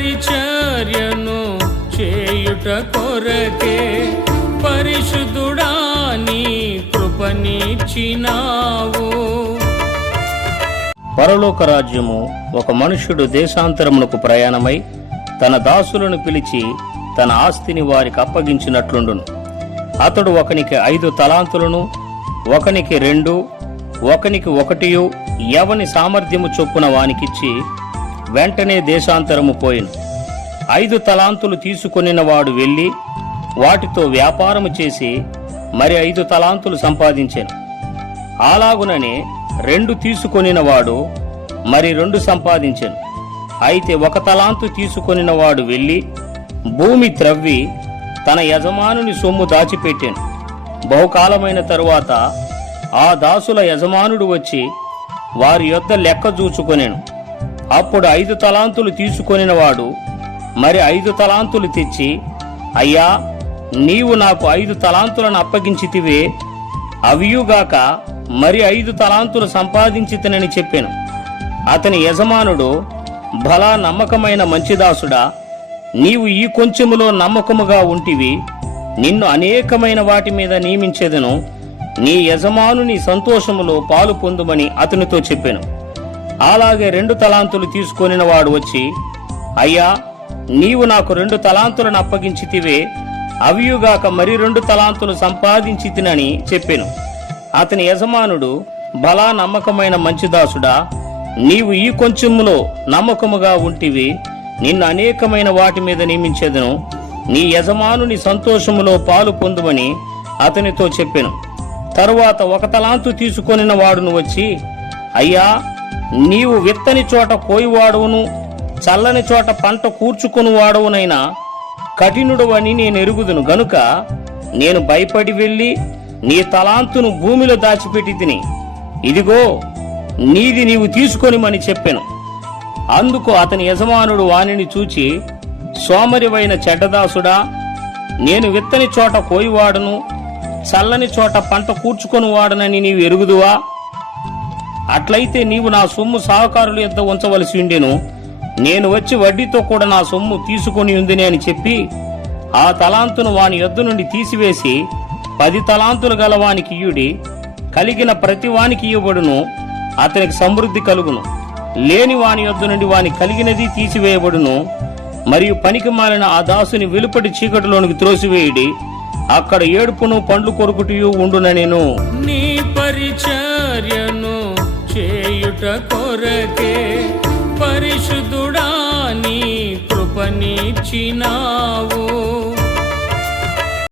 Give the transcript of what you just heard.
పరిచర్యను చేయుట కొరకే పరిశుద్ధుడా నీ కృపనిచ్చినావు. పరలోక రాజ్యము ఒక మనుష్యుడు దేశాంతరమునకు ప్రయాణమై తన దాసులను పిలిచి తన ఆస్తిని వారికి అప్పగించినట్లుండును. అతడు ఒకనికి ఐదు తలాంతులను ఒకనికి రెండు ఒకనికి ఒకటియు ఎవని సామర్థ్యము చొప్పున వానికిచ్చి వెంటనే దేశాంతరము పోయిను. ఐదు తలాంతులు తీసుకొనిన వాడు వెళ్ళి వాటితో వ్యాపారము చేసి మరి ఐదు తలాంతులు సంపాదించాను. అలాగుననే రెండు తీసుకొనిన వాడు మరి రెండు సంపాదించాను. అయితే ఒక తలాంతు తీసుకొనిన వాడు వెళ్ళి భూమి త్రవ్వి తన యజమానుని సొమ్ము దాచిపెట్టాను. బహుకాలమైన తరువాత ఆ దాసుల యజమానుడు వచ్చి వారి యొద్ద లెక్క చూచుకొనేను. అప్పుడు ఐదు తలాంతులు తీసుకొనినవాడు మరి ఐదు తలాంతులు తెచ్చి అయ్యా నీవు నాకు ఐదు తలాంతులను అప్పగించితివే అవియుగాక మరి ఐదు తలాంతులు సంపాదించితనని చెప్పాను. అతని యజమానుడు భలా నమ్మకమైన మంచిదాసుడా నీవు ఈ కొంచెములో నమ్మకముగా ఉంటివి నిన్ను అనేకమైన వాటి మీద నియమించేదను నీ యజమానుని సంతోషములో పాలు పొందుమని అతనితో చెప్పాను. అలాగే రెండు తలాంతులు తీసుకొనిన వాడు వచ్చి అయ్యా నీవు నాకు రెండు తలాంతులను అప్పగించితివే అవియుగాక మరి రెండు తలాంతులు సంపాదించి తినని చెప్పాను. అతని యజమానుడు బలా నమ్మకమైన మంచిదాసుడా నీవు ఈ కొంచెములో నమ్మకముగా ఉంటివి నిన్ను అనేకమైన వాటి మీద నియమించేదను. నీ యజమానుని సంతోషములో పాలు పొందుమని అతనితో చెప్పాను. తరువాత ఒక తలాంతు తీసుకొనిన వాడును వచ్చి అయ్యా నీవు విత్తని చోట కోయివాడును చల్లని చోట పంట కూర్చుకుని వాడవునైనా కఠినుడు అని నేను ఎరుగుదును. గనుక నేను భయపడి వెళ్ళి నీ తలాంతును భూమిలో దాచిపెట్టి తిని ఇదిగో నీది నీవు తీసుకొనిమని చెప్పాను. అందుకు అతని యజమానుడు వానిని చూచి సోమరివైన చెడ్డదాసుడా నేను విత్తని చోట కోయివాడును చల్లని చోట పంట కూర్చుకొని వాడనని నీవు ఎరుగుదువా? అట్లయితే నీవు నా సొమ్ము సహకారులు ఎంత ఉంచవలసి ఉండెను. నేను వచ్చి వడ్డీతో కూడా నా సొమ్ము తీసుకొని ఉందిని అని చెప్పి ఆ తలాంతును వాని యొద్ద నుండి తీసివేసి పది తలాంతులు గల వానికి ఇయుడి కలిగిన ప్రతి వానికి ఇవ్వబడును అతనికి సమృద్ధి కలుగును. లేని వాని యొద్ద నుండి వాని కలిగినది తీసివేయబడును. మరియు పనికి మాలిన ఆ దాసుని వెలుపటి చీకటిలోనికి త్రోసివేయుడి అక్కడ ఏడుపును పండ్లు కొరుకుటియు ఉండున నేను నీ కొరకే పరిశుద్ధుడా నీ కృపనిచ్చినావు.